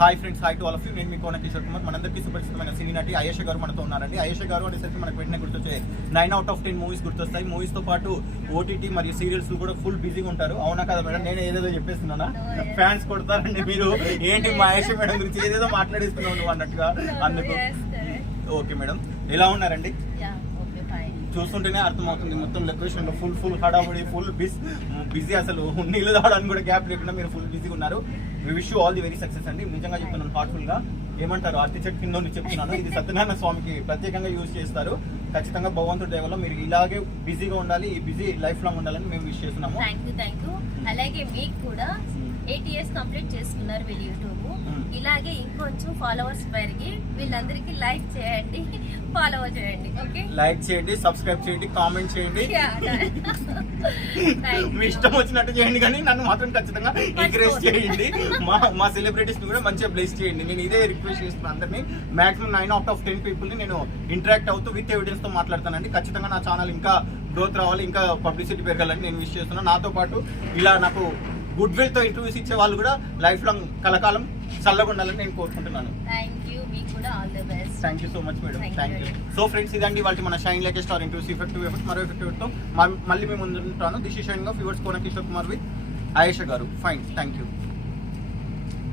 Hi friends, hi to all of you. నేను మీ కోన కిషోర్ కుమార్. మనందరికీ సుపరిచితమైన సినీ నటి ఆయేష గారు మనతో ఉన్నారండి. ఆయేష గారు అనేసరికి మనకు వెంటనే గుర్తొచ్చే 9/10 మూవీస్ గుర్తొస్తాయి. మూవీస్ తో పాటు ఓటీటీ మరియు సీరియల్స్ కూడా ఫుల్ బిజీగా ఉంటారు. అవునా కదా మేడం? నేను ఏదేదో చెప్పేస్తున్నానా? ఫ్యాన్స్ కొడతారండి మీరు. ఏంటి మా ఆయేష మేడం గురించి ఏదేదో మాట్లాడేస్తున్నావు నువ్వు అన్నట్టుగా. అందుకు ఓకే మేడం, ఎలా ఉన్నారండి? చూస్తుంటేనే అర్థమవుతుంది, మొత్తం లొకేషన్ లో ఫుల్ హడావుడి, ఫుల్ బిజీ. అసలు నీళ్ళు తాగడానికి కూడా గ్యాప్ లేకుండా మీరు ఫుల్ బిజీగా ఉన్నారు. We wish you all the very success అండి. నిజంగా చెప్తున్నాను, హార్ట్ఫుల్ గా. ఏమంటారు, అరటి చెట్టు కింద చెప్తున్నాను. ఇది సత్యనారాయణ స్వామికి ప్రత్యేకంగా యూజ్ చేస్తారు. ఖచ్చితంగా భగవంతుడి దయ వల్ల మీరు ఇలాగే బిజీగా ఉండాలి, ఈ బిజీ లైఫ్ లాంగ్ ఉండాలని మేము విష్ చేస్తున్నాము. Thank you. అలాగే మీకు కూడా 8 years కంప్లీట్ చేసుకున్నారు వీళ్ళు యూట్యూబ్. ఇలాగే ఇంకొంచెం ఫాలోవర్స్ పెరిగి వీళ్ళందరికీ లైక్ చేయండి, ఫాలో చేయండి. ఓకే, లైక్ చేయండి, సబ్స్క్రైబ్ చేయండి, కామెంట్ చేయండి, మీ ఇష్టం వచ్చినట్టు చేయండి, కానీ నన్ను మాత్రం ఖచ్చితంగా ఎంకరేజ్ చేయండి. మా సెలబ్రిటీస్ ని కూడా మంచిగా బ్లెస్ చేయండి. నేను ఇదే రిక్వెస్ట్ చేస్తున్నాను అందరినీ. మాక్సిమం 9/10 పీపుల్ ని నేను ఇంటరాక్ట్ అవుతూ విత్ ఎవిడెన్స్ తో మాట్లాడతానండి. ఖచ్చితంగా నా ఛానల్ ఇంకా గ్రోత్ రావాలి, ఇంకా పబ్లిసిటీ పెరగాలని నేను విష్ చేస్తున్నాను. నాతో పాటు ఇలా నాకు గుడ్ విల్ తో ఇంటర్వ్యూస్ ఇచ్చే వాళ్ళు కూడా లైఫ్ లాంగ్ కలకాలం చల్లగా ఉండాలని నేను కోరుకుంటున్నాను. Thank you so much madam. Thank you. So friends, ఇదండి వాళ్ళకి మన shine like star interviews effective మరో ఎఫెక్టివ్ తో మళ్ళీ మేము ముందుంటాను. This is shining of yours Kona Kishore Kumar with Ayesha garu. Fine, thank you.